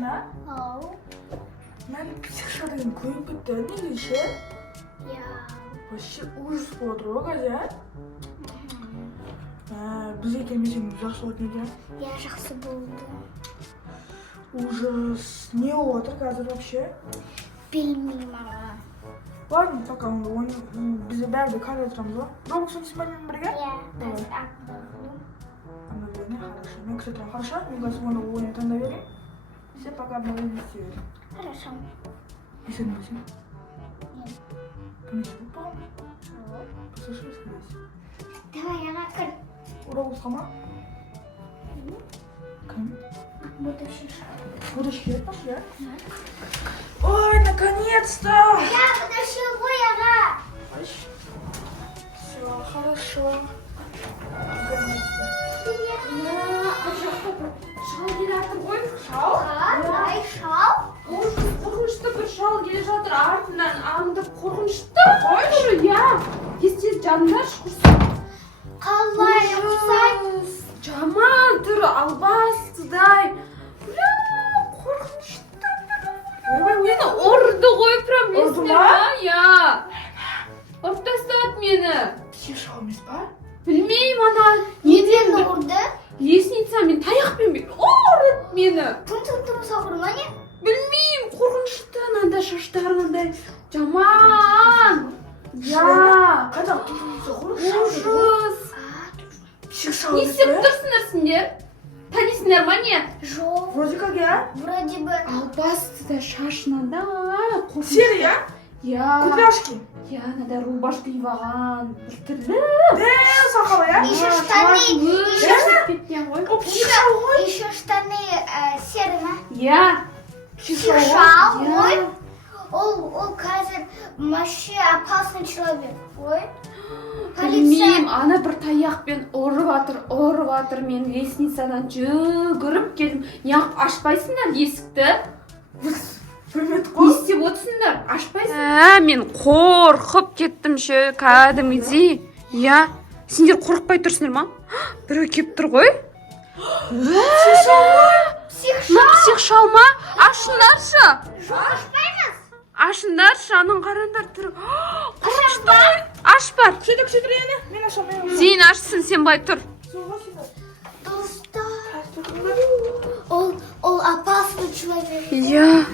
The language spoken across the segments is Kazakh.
машина? Ben psikoloğum koyup bitti. Ne işi? Ya. Вообще ужас болды ғой қазір. Бізге келмесең жақсы болады неге? Я жақсы болды. Ужас. Не болып жатыр қазір вообще? Білмеймін аға. Ладно, пока оны біз бәрі қарай отырамыз ғой. Робоксын сізбенмен бірге? Я. Давай. Обновление, хорошо. Мен кстати, хорошо. Мен қазір оны ойын таңдай берейін. Все пока обновление істей берейін. Хорошо. И сен білсің? Нет. Конечно, по-моему. Послушай, скажись. Давай, аға кір. Робоксқа ма? Кім? Будущий. Будущий пошли. Ой, наконец-то! Я будущий ғой, аға. Все, хорошо. Наконец-то. Шал келе жатыр ғой. Шал? Давай, шал. Қорқынышты бір шал келе жатыр, артынан аңдып қорқынышты. Қойшы, я. Тез жанына шықырсын. Қалай ұқсайды. Жаман түрі албастыдай. Бля, қорқынышты. Мені ұрды ғой, прям есіне ма? Я. Ұрып тастады мені. Сен шал емес па? Білмеймін, ана. Неден бір ұрды? лестницамен таяқпен ұрып мені. Тым сауыр ма не? Білмеймін, қорқынышты, мынандай шаштары мынандай жаман. Я. Қайда Ужас. Псих шал Не емес істеп па? тұрсыңдар сендер? Танисыңдар ма не? Жоқ. Вроде как я. Вроде бы. Албастыда шашынада қорқынышты. Серия? Я. Кудряшки. Я, мынандай рубашка киіп алған. Біртүрлі. Сақалы, я? Еще штаны. О, псих шал ғой. Еще штаны серый ма? Я. Псих шал ғой. Ол қазір вообще опасный человек. Ой. Білмеймін, ана бір таяқпен ұрып атыр, мен лестницадан жүгіріп келдім. Неғып ашпайсыңдар есікті? Білмедік Не қой. істеп отырсыңдар? Ашпайсыңдар? Мен қорқып кеттім ше, кәдімгідей. Я, сендер қорықпай тұрсыңдар ма? Біреу келіп тұр ғой. Псих шал ма? Ашыңдаршы. Жоқ ашпаймыз. Ашыңдаршы, аның қарандар түрі. Қорқынышты ғой. Аш бар. Сөйтір ені. Мен ашам, мен ашам. Зейін ашсын, сен бай тұр. Достар. Ол опасный человек. Я.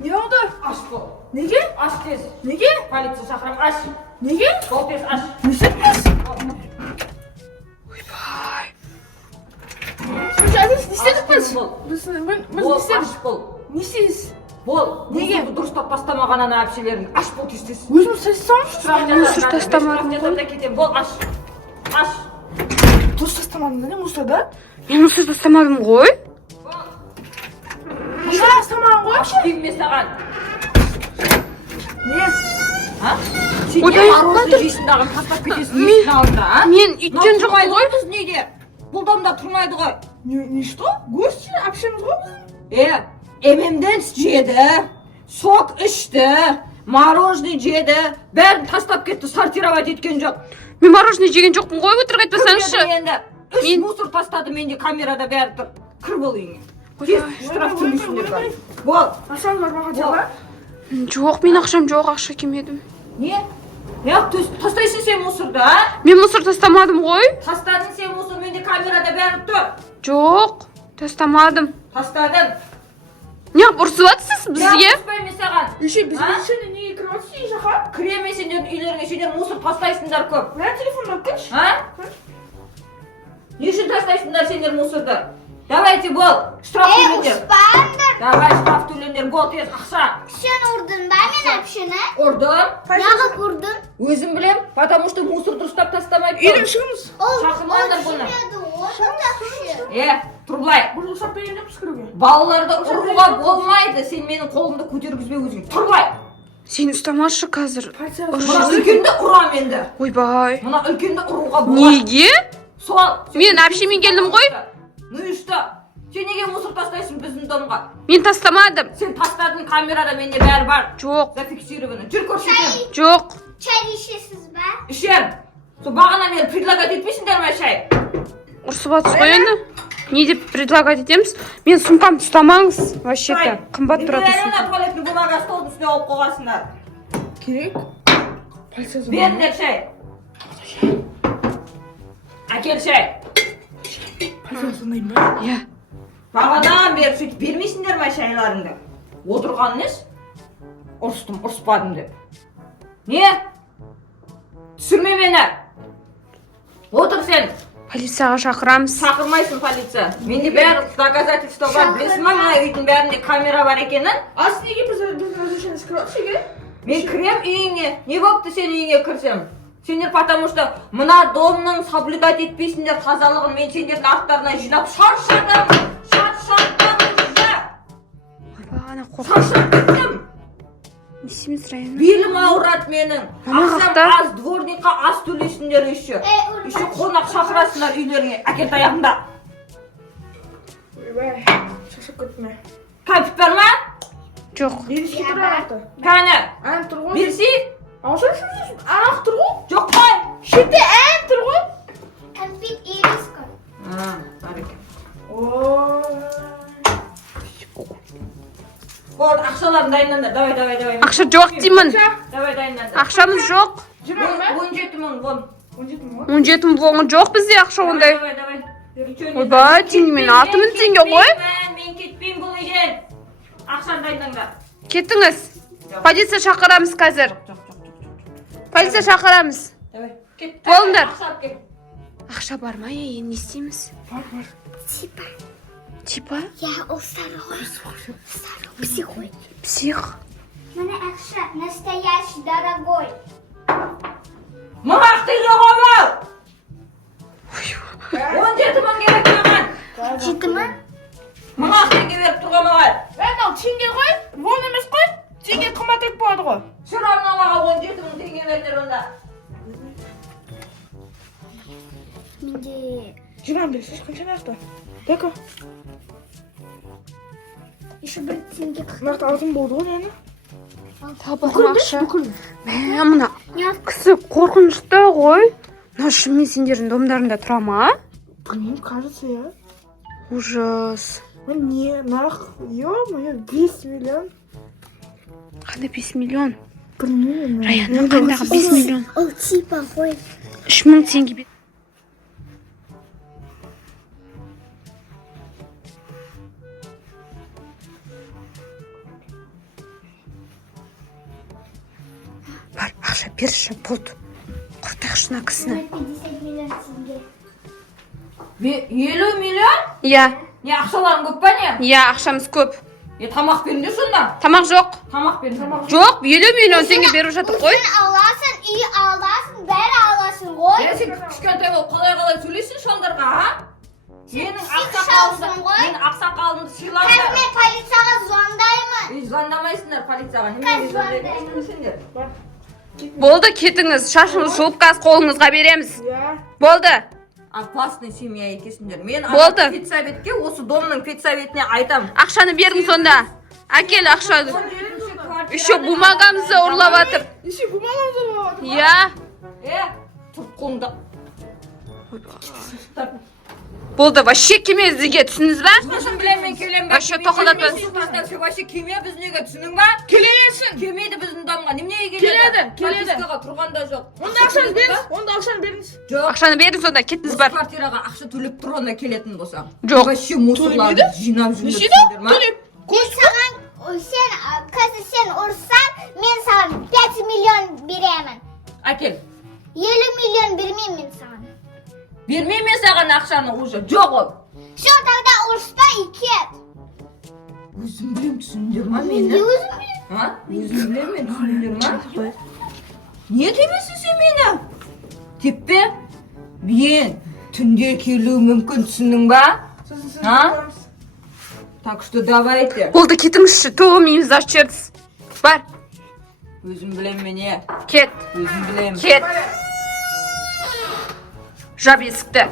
Не oldu? Aç bu. Неге? Aç tez. Неге? Politsiya çağırım aç. Неге? Bol tez aç. Не істеппіз? Не істедік біз? Bol. Біз не Bol істедік? aç bol. Не істейсіз? Bol. Неге? Мусорды дұрыстап тастамаған ана әпшелерін. Aç bol tez tez. Өзім салсам? Мусор тастамадым ғой. Штраф кетем. Bol aç. Aç. Дұрыс тастамадың не мусорда? Мен мусор тастамадым ғой. Неге тастамадың ғой? Aç deyim мен саған. Не? Ha? Sen Ой, не дайын мороженое жейсің дағы тастап кетесің есіктің алдында, а? Мен үйткен жоқ Тұрмайды қой. біз неге? Бұл домда тұрмайды ғой. Не что? Гости? Общаемыз ғой біз? Емемден жеді, сок ішті, мороженое жеді, бәрін тастап кетті, сортировать еткен жоқ. Мен мороженое жеген жоқпын ғой, өтірік айтпасаңызшы. Енді үш Мен- мусор тастады, менде камерада бәрі тұр. Кір бол үйіңе. Ой, Тез ой, штраф ой, төлейсіңдер ой, бар. ой. Бол. Ақшаңыз бар ма хотя бы? Жоқ, мен ақшам жоқ, ақша келмедім. Не? Неғып тастайсың сен мусорды, а? Мен мусор тастамадым ғой. Тастадың сен мусор, менде камерада бәрі тұр. Жоқ, тастамадым. Тастадың. Неғып ұрсып жатсыз бізге? Ұрыспаймын мен саған. Еще біз А? ішіне неге кіріп отырсың үй жаққа? Кіреме сендер үйлеріңе, сендер мусор тастайсыңдар көп. Мына телефонды алып кетші. А? Не үшін тастайсыңдар сендер мусорды? Давайте бол, штраф төлеңдер. Ұспаңдар. Давай штраф төлеңдер, бол тез ақша. Сен ұрдың ба мен әпшені? Ұрдым. Неғып ұрдың? Өзім білем, потому что мусор дұрыстап тастамайды. Үйден шығыңыз. Шақырмаңдар бұны. жемеді, оны Тұр былай. Бұл рұқсат берген жоқпыз кіруге. Балаларды ұруға болмайды. Сен менің қолымды көтергізбе өзің. Тұр былай. Сен ұстамашы қазір. Полицияға Мына үлкенді ұрам енді. Ойбай. Мына үлкенді ұруға болады. Неге? Сол. Мен әпшемен келдім ғой. Ну и что? Сен неге мусор тастайсың біздің домға? Мен тастамадым. Сен тастадың, камерада менде бәрі бар. Жоқ, Зафиксировано. Жүр көрсетемін. жоқ. Чай ішесіз ба? Ішер. Сол бағана мені предлагать етпейсіңдер ме шай? Ұрсып жатсыз ғой енді. Не деп предлагать етеміз. Мен сумкамды ұстамаңыз. Вообще-то қымбат тұратын Беріңдер сумка. туалетный бумага столдың үстіне алып қойғансыңдар. Керек. Полиция звонит. Беріңдер шай. Әкел шай. Полиция звонит, ба? Иә. Бағадан бері сөйтіп бермейсіңдер ма шайларыңды? Отырған нес? Ұрыстым, ұрыспадым деп. Не? Түсірме мені. Отыр сен. Полицияға шақырамыз. Шақырмайсың полиция. Менде бәрі доказательство бар. Білесің ма, мына үйдің бәрінде камера бар екенін? А с неге біз разрешение скрывать шеге? Мен кірем үйіңе. Не болыпты сен үйіңе кірсем? Сендер потому что мына домның соблюдать етпейсіңдер тазалығын. Мен сендердің аттарына жинап шаршадым. Шаршадым уже. Ойбай, ана қорқып. Шаршап кеттім. Не істейміз, Райана? Белім ауырады менің. Ана Ақшам жақта? аз, дворникқа аз төлейсіңдер еще. Еще қонақ шақырасыңдар үйлеріңе. Әкел таяғында. Ойбай, шашып кетме. Кәмпит бар ма? Жоқ. Берішке тұр арақты. Кәне. Ән тұр ғой. Берсей? Ауша жүрсің. Арақ тұр ғой. Жоқ қой. Шетте ән тұр ғой. Кәмпит иіс қой. Бар екен. Ой. Вот, ақшаларын дайындандар. Давай. Ақша жоқ деймін. Давай дайындандар. Ақшамыз жоқ. 17 мың, вон. 17 мың. 17 мың болған жоқ бізде ақша ондай. Давай. Ойбай, теңге мен 6000 теңге ғой. Мен кетпеймін бұл үйден. Ақшаны дайындаңдар. Кеттіңіз. Полиция шақырамыз қазір. Полиция шақырамыз. Давай. Кет. Болыңдар. Ақша алып кел. Ақша бар ма, енді не істейміз? Бар. Типа? Я устарый ғой. Псих ғой. Псих. Міне ақша настоящий дорогой. Мың ақтыға қоймау. 17 мың керек маған. 17 мың? Мың ақтыға беріп тұрған маған. Мынау теңге ғой. Вон емес қой. Теңге қымбатырақ болады ғой. Все равно маған 17 мың теңге бердер онда. Менде... Жиран берсіз қанша нақты? Бәкі. Еще бір теңге Нақты алтын болды ғой, нені? Табылған ақша. Мә, мына кісі қорқынышты ғой. Мына шынымен сендердің домдарында тұра ма? Блин, кажется, я. Ужас. Не, нах, ё-моё, 5 миллион. Қандай 5 миллион? Блин, Раяның қайдағы 5 миллион? Ол типа ғой. 3000 теңге бет. Бар, ақша берші, болды. Құртайықшы мына кісіні. 50 миллион теңге. 50 миллион? Иә, Не, ақшаларың көп па не? иә, ақшамыз көп. Тамақ беріңдер сонда. Тамақ жоқ. Тамақ беріңдер. Жоқ, 50 миллион теңге беріп жатыр ғой. Сен аласың, үй аласың, бәрі аласың ғой. Сен кішкентай болып қалай сөйлейсің шалдарға, а? Менің шалсың ғой. Менің ақсақалымды Қазір сыйлаңдар. мен полицияға звондаймын. Звондамайсыңдар полицияға. Қазір Немене звондаймын. сендер? Болды, кетіңіз. Шашыңыз жұлып қазір қолыңызға береміз. Я. Болды. Опасный семья екесіңдер. Мен Болды. педсоветке, осы домның педсоветіне айтам. Ақшаны бердің сонда. Әкел ақшаны. Еще бумагамызды ұрлап жатыр. Еще бумагамызды болады. Иә. Тұққыңды. Болды, вообще кеме бізге, түсіндіңіз ба? Сосын білем мен келем ба? Вообще тоқылдатпа. Сен вообще кеме біздің түсінің ба? Келесің. Келмейді біздің домға. Неменеге Келеді. Пропискаға тұрғанда жоқ. Онда ақшаны беріңіз. Жоқ. Ақшаны бердің сонда, кетіңіз бар. Квартираға ақша төлеп тұр онда келетін болса. Жоқ. Вообще мусорларды Төлемейді? жинап Нешеде? жүрсіңдер ма? Төлеп. Мен саған, қазір сен ұрсаң, мен саған 5 миллион беремін. Әкел. 50 миллион бермеймін мен саған. Бермеймін мен саған ақшаны уже. Жоқ ол. Все, тогда ұрыспа и кет. Өзім білем түсіндер ма Мен де мені? өзім білемін. А? Өзім білем мен түсіндер ма? Не демесің сен мені? Теппе? Мен түнде келуі мүмкін түсінің ба? А? Так что давайте. Болды, кетіңізші, тоғымейміз ашчердіз. Бар, Өзім білем мені. кет, Өзім білем. кет. Жап есікті.